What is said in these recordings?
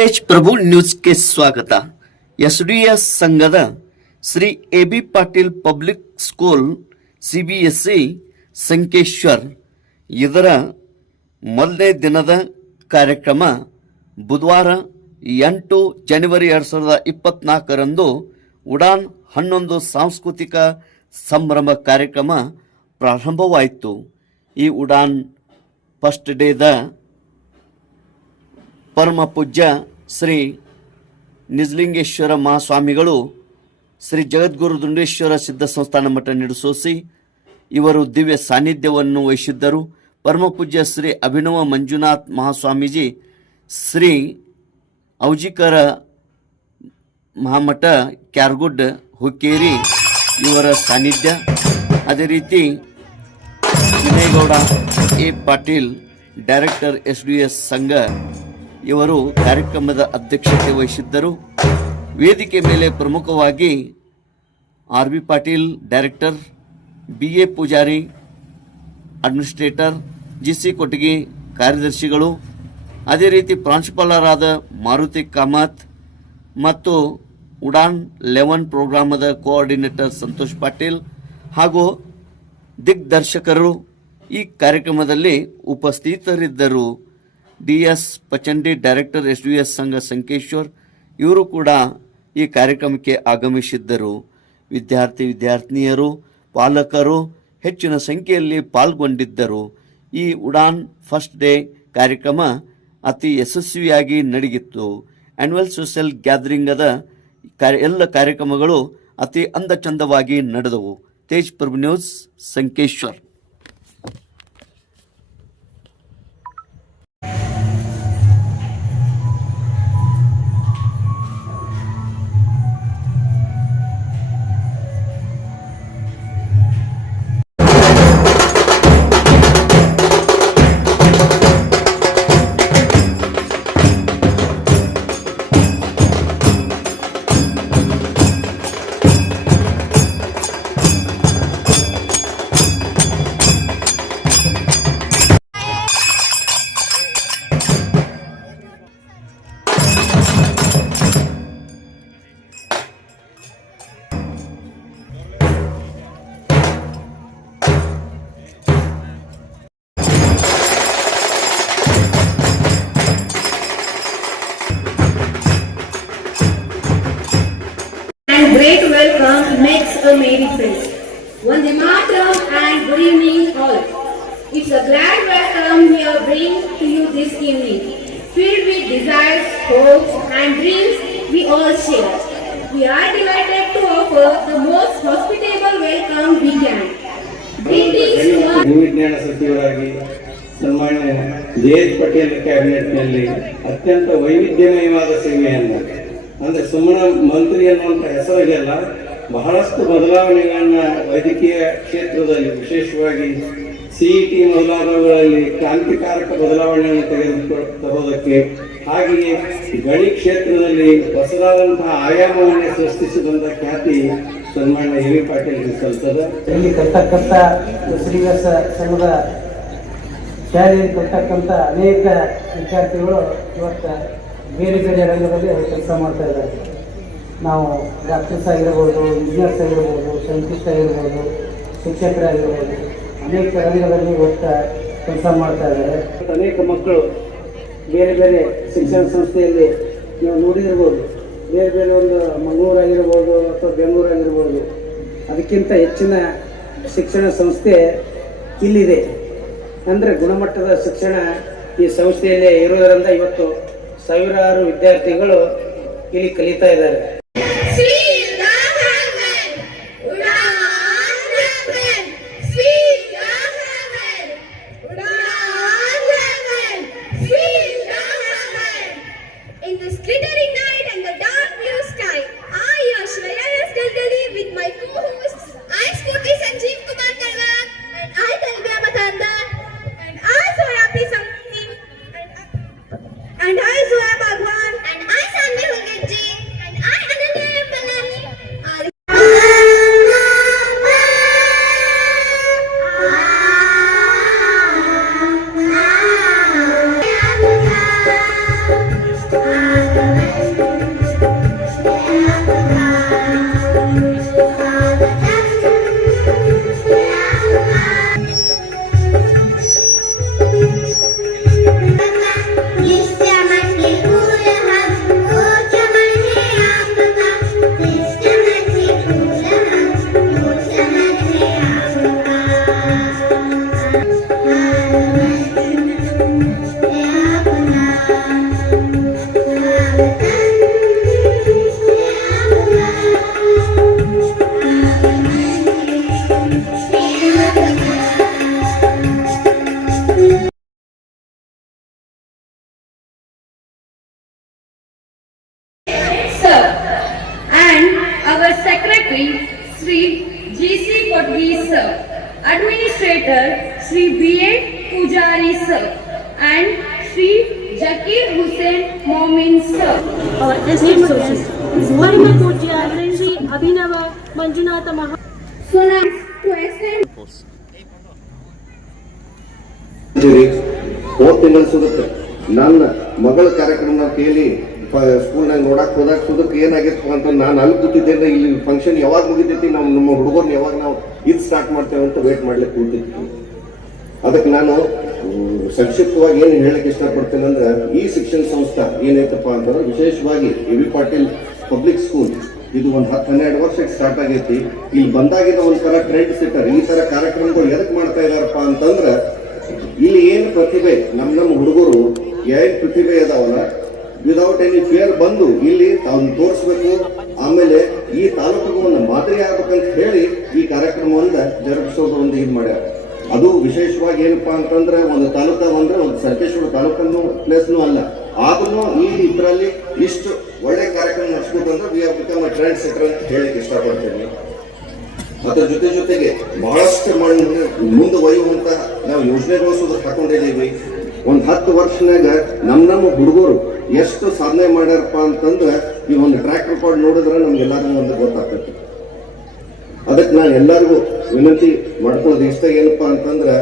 ತೇಜ್ ಪ್ರಭು ನ್ಯೂಸ್ಗೆ ಸ್ವಾಗತ. S D S ಸಂಘದ Shri A B Patil public school C B S C Sankeshwar ಇದರ ಮೊದಲನೇ ದಿನದ ಕಾರ್ಯಕ್ರಮ ಬುಧವಾರ ಎಂಟು ಜನವರಿ ಎರಡು ಸಾವಿರದ ಇಪ್ಪತ್ನಾಲ್ಕರಂದು ಉಡಾನ್ ಹನ್ನೊಂದು ಸಾಂಸ್ಕೃತಿಕ ಸಂಭ್ರಮ ಕಾರ್ಯಕ್ರಮ ಪ್ರಾರಂಭವಾಯಿತು. ಈ ಉಡಾನ್ ಫಸ್ಟ್ ಡೇದ ಪರಮ ಪೂಜ್ಯ ಶ್ರೀ ನಿಜಲಿಂಗೇಶ್ವರ ಮಹಾಸ್ವಾಮಿಗಳು, ಶ್ರೀ ಜಗದ್ಗುರು ದುಂಡೇಶ್ವರ ಸಿದ್ಧ ಸಂಸ್ಥಾನ ಮಠ ನಿಡಸೋಸಿ ಇವರು ದಿವ್ಯ ಸಾನ್ನಿಧ್ಯವನ್ನು ವಹಿಸಿದ್ದರು. ಪರಮ ಪೂಜ್ಯ ಶ್ರೀ ಅಭಿನವ ಮಂಜುನಾಥ್ ಮಹಾಸ್ವಾಮೀಜಿ, ಶ್ರೀ ಔಜಿಕರ ಮಹಾಮಠ, ಕ್ಯಾರ್ಗುಡ್, ಹುಕ್ಕೇರಿ ಇವರ ಸಾನ್ನಿಧ್ಯ. ಅದೇ ರೀತಿ Vinayagouda A Patil, director S D S Sangha ಇವರು ಕಾರ್ಯಕ್ರಮದ ಅಧ್ಯಕ್ಷತೆ ವಹಿಸಿದ್ದರು. ವೇದಿಕೆ ಮೇಲೆ ಪ್ರಮುಖವಾಗಿ R B Patil, director B A Pujari, administrator G C Kottige ಕಾರ್ಯದರ್ಶಿಗಳು, ಅದೇ ರೀತಿ ಪ್ರಾಂಶುಪಾಲರಾದ ಮಾರುತಿ ಕಾಮತ್ ಮತ್ತು ಉಡಾನ್ ಲೆವೆನ್ ಪ್ರೋಗ್ರಾಮದ ಕೋಆರ್ಡಿನೇಟರ್ ಸಂತೋಷ್ ಪಾಟೀಲ್ ಹಾಗೂ ದಿಗ್ದರ್ಶಕರು ಈ ಕಾರ್ಯಕ್ರಮದಲ್ಲಿ ಉಪಸ್ಥಿತರಿದ್ದರು. D S Pachandi, director S D S Sangha Sankeshwar, ಇವರು ಕೂಡ ಈ ಕಾರ್ಯಕ್ರಮಕ್ಕೆ ಆಗಮಿಸಿದ್ದರು. ವಿದ್ಯಾರ್ಥಿ ವಿದ್ಯಾರ್ಥಿನಿಯರು, ಪಾಲಕರು ಹೆಚ್ಚಿನ ಸಂಖ್ಯೆಯಲ್ಲಿ ಪಾಲ್ಗೊಂಡಿದ್ದರು. ಈ ಉಡಾನ್ ಫಸ್ಟ್ ಡೇ ಕಾರ್ಯಕ್ರಮ ಅತಿ ಯಶಸ್ವಿಯಾಗಿ ನಡೆಯಿತು. ಆನ್ಯುವಲ್ ಸೋಷಿಯಲ್ ಗ್ಯಾದರಿಂಗದ ಎಲ್ಲ ಕಾರ್ಯಕ್ರಮಗಳು ಅತಿ ಅಂದಚಂದವಾಗಿ ನಡೆದವು. Tej Prabhu news, Sankeshwar. welcome makes a merry feast. Vande Mataram and good evening all. It's a glad welcome we are bringing to you this evening. Filled with desires, hopes and dreams we all share. We are delighted to offer the most hospitable welcome we can. Greetings to our ಭೂವಿಜ್ಞಾನ ಸಚಿವರಾಗಿ ಸನ್ಮಾನ್ಯ J H Patel ಕ್ಯಾಬಿನೆಟ್ನಲ್ಲಿ ಅತ್ಯಂತ ವೈವಿಧ್ಯಮಯವಾದ ಸೇವೆಯನ್ನು ಅಂದ್ರೆ ಸುಮ್ಮನೆ ಮಂತ್ರಿ ಅನ್ನುವಂಥ ಹೆಸರಿಗೆಲ್ಲ ಬಹಳಷ್ಟು ಬದಲಾವಣೆಗಳನ್ನ ವೈದ್ಯಕೀಯ ಕ್ಷೇತ್ರದಲ್ಲಿ ವಿಶೇಷವಾಗಿ ಸಿಇಟಿ ಮೊದಲಾದವುಗಳಲ್ಲಿ ಕ್ರಾಂತಿಕಾರಕ ಬದಲಾವಣೆಯನ್ನು ತೆಗೆದುಕೊ ತರೋದಕ್ಕೆ ಹಾಗೆಯೇ ಗಣಿ ಕ್ಷೇತ್ರದಲ್ಲಿ ಹೊಸದಾದಂತಹ ಆಯಾಮವನ್ನು ಸೃಷ್ಟಿಸಿದಂಥ ಖ್ಯಾತಿ ಸನ್ಮಾನ್ಯ ಎ ವಿ ಪಾಟೀಲ್ ಸಲ್ತದೆ ಇಲ್ಲಿ ಕರ್ತಕ್ಕಂಥ ಶ್ರೀನಿವಾಸ ಸಂಘದ ಶಾಲೆಯಲ್ಲಿ ಕರ್ತಕ್ಕಂಥ ಅನೇಕ ವಿದ್ಯಾರ್ಥಿಗಳು ಇವತ್ತು ಬೇರೆ ಬೇರೆ ರಂಗದಲ್ಲಿ ಕೆಲಸ ಮಾಡ್ತಾ ಇದ್ದಾರೆ. ನಾವು ಡಾಕ್ಟರ್ಸ್ ಆಗಿರ್ಬೋದು ಇಂಜಿನಿಯರ್ಸ್ ಆಗಿರ್ಬೋದು ಸೈಂಟಿಸ್ಟ್ ಆಗಿರ್ಬೋದು ಶಿಕ್ಷಕರಾಗಿರ್ಬೋದು ಅನೇಕ ರಂಗದಲ್ಲಿ ಹೋಗ್ತಾ ಕೆಲಸ ಮಾಡ್ತಾ ಇದ್ದಾರೆ. ಅನೇಕ ಮಕ್ಕಳು ಬೇರೆ ಬೇರೆ ಶಿಕ್ಷಣ ಸಂಸ್ಥೆಯಲ್ಲಿ ನೀವು ನೋಡಿದಿರ್ಬೋದು. ಬೇರೆ ಬೇರೆ ಒಂದು ಮಂಗಳೂರಾಗಿರ್ಬೋದು ಅಥವಾ ಬೆಂಗಳೂರಾಗಿರ್ಬೋದು ಅದಕ್ಕಿಂತ ಹೆಚ್ಚಿನ ಶಿಕ್ಷಣ ಸಂಸ್ಥೆ ಇಲ್ಲಿದೆ. ಅಂದರೆ ಗುಣಮಟ್ಟದ ಶಿಕ್ಷಣ ಈ ಸಂಸ್ಥೆಯಲ್ಲಿ ಇರೋದರಿಂದ ಇವತ್ತು ಸಾವಿರಾರು ವಿದ್ಯಾರ್ಥಿಗಳು ಇಲ್ಲಿ ಕಲಿತಾ ಇದ್ದಾರೆ. secretary, Sri G.C. Kodgi sir, administrator, Sri B.A. Pujari sir, and Sri Zakir Hussain Momin sir. our esteemed sources. His Mahima Pujya Sri Abhinava Manjunatha Maha. So nice to extend ಇದ್ದೀರಿ ಹೋದ ತಿಂಗಳು ಸುದಕ್ಕೆ ನನ್ನ ಮಗಳ ಕಾರ್ಯಕ್ರಮ ಕೇಳಿ ಸ್ಕೂಲ್ನಾಗ ನೋಡಕ್ ಹೋದಾಗ ಸುದಕ್ಕೆ ಏನಾಗಿತ್ತು ಅಂತ ನಾನು ಅಲ್ಲಿ ಕೂತಿದ್ದೆ ಇಲ್ಲಿ ಫಂಕ್ಷನ್ ಯಾವಾಗ ಮುಗಿತೈತಿ, ನಾವು ನಮ್ಮ ಹುಡುಗರ್ನ ಯಾವಾಗ ನಾವು ಇದು ಸ್ಟಾರ್ಟ್ ಮಾಡ್ತೇವೆ ಅಂತ ವೇಟ್ ಮಾಡ್ಲಿಕ್ಕೆ ಕೂತಿದ್ವಿ. ಅದಕ್ಕೆ ನಾನು ಸಂಕ್ಷಿಪ್ತವಾಗಿ ಏನು ಹೇಳಕ್ ಇಷ್ಟಪಡ್ತೇನೆ ಅಂದ್ರೆ, ಈ ಶಿಕ್ಷಣ ಸಂಸ್ಥೆ ಏನೈತಪ್ಪ ಅಂತಂದ್ರೆ ವಿಶೇಷವಾಗಿ A V Patil public school ಇದು ಒಂದು ಹತ್ತು ಹನ್ನೆರಡು ವರ್ಷಕ್ಕೆ ಸ್ಟಾರ್ಟ್ ಆಗೈತಿ. ಇಲ್ಲಿ ಬಂದಾಗಿನ ಒಂಥರ ಟ್ರೆಂಡ್ ಸೆಟ್ಟರ್ ಈ ತರ ಕಾರ್ಯಕ್ರಮಗಳು ಎದಕ್ ಮಾಡ್ತಾ ಇದಾರಪ್ಪ ಅಂತಂದ್ರೆ, ಇಲ್ಲಿ ಏನು ಪ್ರತಿಭೆ ನಮ್ಮ ನಮ್ಮ ಹುಡುಗರು, ಏನ್ ಪ್ರತಿಭೆ ಇದಾವಲ್ಲ ವಿದೌಟ್ ಎನಿ ಫೇರ್ ಬಂದು ಇಲ್ಲಿ ತಾವು ತೋರಿಸ್ಬೇಕು. ಆಮೇಲೆ ಈ ತಾಲೂಕಿಗೂ ಒಂದು ಮಾದರಿ ಆಗ್ಬೇಕಂತ ಹೇಳಿ ಈ ಕಾರ್ಯಕ್ರಮವನ್ನ ಜರುಗಿಸೋದು ಒಂದು ಇದು ಮಾಡ್ಯಾರ. ಅದು ವಿಶೇಷವಾಗಿ ಏನಪ್ಪಾ ಅಂತಂದ್ರೆ ಒಂದು ತಾಲೂಕ ಅಂದ್ರೆ ಒಂದು ಸರ್ಕೇಶ್ವರ ತಾಲೂಕನ್ನು ಪ್ಲೇಸ್ನು ಅಲ್ಲ. ಆದ್ರೂ ಈ ಇದರಲ್ಲಿ ಇಷ್ಟು ಒಳ್ಳೆ ಕಾರ್ಯಕ್ರಮ ನಡೆಸ್ಬೇಕಂದ್ರೆ we are become trend setter ಅಂತ ಹೇಳಿಕ್ ಇಷ್ಟಪಡ್ತೀನಿ. ಮತ್ತೆ ಜೊತೆ ಜೊತೆಗೆ ಬಹಳಷ್ಟು ಮುಂದೆ ಒಯ್ಯುವಂತ ನಾವು ಯೋಜನೆಗಳು ಹಾಕೊಂಡಿದ್ದೀವಿ ಒಂದು ಹತ್ತು ವರ್ಷನಾಗ ನಮ್ಮ ನಮ್ಮ ಹುಡುಗರು ಎಷ್ಟು ಸಾಧನೆ ಮಾಡ್ಯಾರಪ್ಪ ಅಂತಂದ್ರೆ ಈ ಒಂದು ಟ್ರ್ಯಾಕ್ ರೆಕಾರ್ಡ್ ನೋಡಿದ್ರೆ ನಮ್ಗೆಲ್ಲರಿಗೂ ಒಂದು ಗೊತ್ತಾಗ್ತೈತಿ ಅದಕ್ಕೆ ನಾನು ಎಲ್ಲರಿಗೂ ವಿನಂತಿ ಮಾಡ್ಕೊಳ್ಳೋದು ಇಷ್ಟ ಏನಪ್ಪ ಅಂತಂದ್ರೆ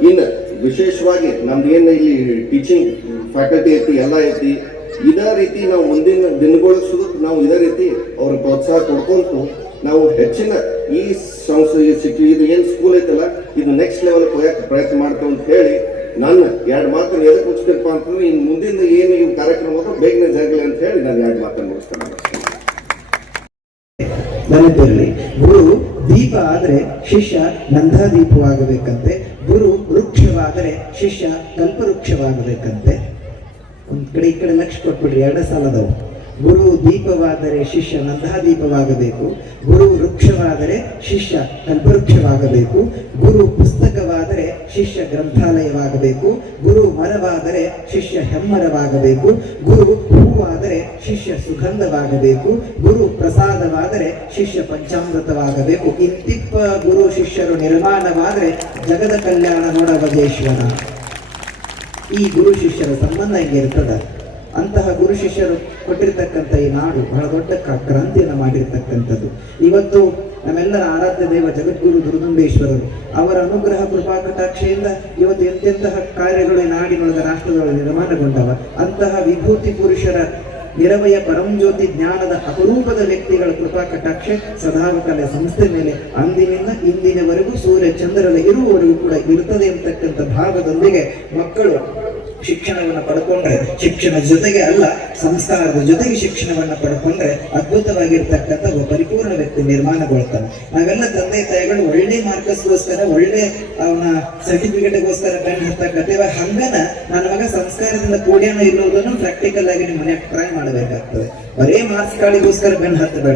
ಇನ್ನು ವಿಶೇಷವಾಗಿ ನಮ್ದು ಏನು ಇಲ್ಲಿ ಟೀಚಿಂಗ್ ಫ್ಯಾಕಲ್ಟಿ ಐತಿ, ಎಲ್ಲ ಐತಿ, ಇದೇ ರೀತಿ ನಾವು ಮುಂದಿನ ದಿನಗೊಳಿಸೋದು ನಾವು ಇದೇ ರೀತಿ ಅವ್ರಿಗೆ ಪ್ರೋತ್ಸಾಹ ಕೊಡ್ಕೊಂತು ನಾವು ಹೆಚ್ಚಿನ ಈ ಸಂಸ್ಥೆ ಇದು ಏನು ಸ್ಕೂಲ್ ಐತಲ್ಲ, ಇದು ನೆಕ್ಸ್ಟ್ ಲೆವೆಲ್ಗೆ ಹೋಗಕ್ಕೆ ಪ್ರಯತ್ನ ಮಾಡ್ತೇವೆ ಅಂತ ಹೇಳಿ ನಾನು ಎರಡು ಮಾತನ್ನು ಎದಕ್ಕೆ ಮುಗಿಸ್ತೀನಪ್ಪ ಅಂತಂದ್ರೆ ಇನ್ನು ಮುಂದಿನ ಏನು ಈ ಕಾರ್ಯಕ್ರಮ ಹೋದ್ರೆ ಬೇಗನೆ ಜರಗಲಿ ಅಂತ ಹೇಳಿ ನಾನು ಎರಡು ಮಾತನ್ನು ಮುಗಿಸ್ತೇನೆ. ನೆನಪಿರಲಿ ಗುರು ದೀಪ ಆದರೆ ಶಿಷ್ಯ ನಂದಾದೀಪವಾಗಬೇಕಂತೆ, ಗುರು ವೃಕ್ಷವಾದರೆ ಶಿಷ್ಯ ಕಲ್ಪವೃಕ್ಷವಾಗಬೇಕಂತೆ. ಒಂದ್ ಕಡೆ ಈ ಕಡೆ ಲಕ್ಷ ಕೊಟ್ಬಿಡ್ರಿ, ಎರಡೇ ಸಾಲದವು. ಗುರು ದೀಪವಾದರೆ ಶಿಷ್ಯ ನಂದಾದೀಪವಾಗಬೇಕು ಗುರು ವೃಕ್ಷವಾದರೆ ಶಿಷ್ಯ ಕಲ್ಪವೃಕ್ಷವಾಗಬೇಕು ಗುರು ಪುಸ್ತಕವಾದರೆ ಶಿಷ್ಯ ಗ್ರಂಥಾಲಯವಾಗಬೇಕು. ಗುರು ಮರವಾದರೆ ಶಿಷ್ಯ ಹೆಮ್ಮರವಾಗಬೇಕು. ಗುರು ಹೂವಾದರೆ ಶಿಷ್ಯ ಸುಗಂಧವಾಗಬೇಕು. ಗುರು ಪ್ರಸಾದವಾದರೆ ಶಿಷ್ಯ ಪಂಚಾಮೃತವಾಗಬೇಕು. ಇಂತಿಪ್ಪ ಗುರು ಶಿಷ್ಯರು ನಿರ್ಮಾಣವಾದರೆ ಜಗದ ಕಲ್ಯಾಣ ನೋಡ ಈ ಗುರು ಶಿಷ್ಯರ ಸಂಬಂಧ ಹೇಗಿರ್ತದೆ? ಅಂತಹ ಗುರು ಶಿಷ್ಯರು ಕೊಟ್ಟಿರ್ತಕ್ಕಂಥ ಈ ನಾಡು ಬಹಳ ದೊಡ್ಡ ಕ್ರಾಂತಿಯನ್ನು ಮಾಡಿರ್ತಕ್ಕಂಥದ್ದು. ಇವತ್ತು ನಮ್ಮೆಲ್ಲರ ಆರಾಧ್ಯ ದೇವ ಜಗದ್ಗುರು ದುರ್ಗುಂಬೇಶ್ವರರು ಅವರ ಅನುಗ್ರಹ ಕೃಪಾ ಕಟಾಕ್ಷೆಯಿಂದ ಇವತ್ತು ಎಂತೆಂತಹ ಕಾರ್ಯಗಳು ನಾಡಿನೊಳಗ ರಾಷ್ಟ್ರದೊಳಗೆ ನಿರ್ಮಾಣಗೊಂಡವ, ಅಂತಹ ವಿಭೂತಿ ಪುರುಷರ ನಿರವಯ ಪರಂಜ್ಯೋತಿ ಜ್ಞಾನದ ಅಪರೂಪದ ವ್ಯಕ್ತಿಗಳ ಕೃಪಾ ಕಟಾಕ್ಷ ಸದಾವಕಲೆ ಸಂಸ್ಥೆ ಮೇಲೆ ಅಂದಿನಿಂದ ಇಂದಿನವರೆಗೂ ಸೂರ್ಯ ಚಂದ್ರನ ಇರುವವರೆಗೂ ಕೂಡ ಇರ್ತದೆ ಅಂತಕ್ಕಂಥ ಭಾಗದೊಂದಿಗೆ ಮಕ್ಕಳು ಶಿಕ್ಷಣವನ್ನು ಪಡ್ಕೊಂಡ್ರೆ ಶಿಕ್ಷಣ ಜೊತೆಗೆ ಅಲ್ಲ, ಸಂಸ್ಕಾರದ ಜೊತೆಗೆ ಶಿಕ್ಷಣವನ್ನ ಪಡ್ಕೊಂಡ್ರೆ ಅದ್ಭುತವಾಗಿರ್ತಕ್ಕಂಥ ಒಬ್ಬ ಪರಿಪೂರ್ಣ ವ್ಯಕ್ತಿ ನಿರ್ಮಾಣಗೊಳ್ತಾನೆ. ನಾವೆಲ್ಲ ತಂದೆ ತಾಯಿಗಳು ಒಳ್ಳೆ ಮಾರ್ಕಸ್ಗೋಸ್ಕರ, ಒಳ್ಳೆ ಅವನ ಸರ್ಟಿಫಿಕೇಟ್ಗೋಸ್ಕರ ಕಂಡು ಹತ್ತಕ್ಕತ್ತೇವ ಹಂಗನ ನನ್ನ ಮಗ ಸಂಸ್ಕಾರದಿಂದ ಕೂಡ್ಯಾನ ಇರೋದನ್ನು ಪ್ರಾಕ್ಟಿಕಲ್ ಆಗಿ ನಿಮ್ಮ ಮನೆ ಟ್ರೈ ಮಾಡಬೇಕಾಗ್ತದೆ. ಬರೇ ಮಾರ್ಕ್ಸ್ ಕಾರ್ಡಿಗೋಸ್ಕರ ಬೆನ್ನು ಹತ್ತಬೇಡ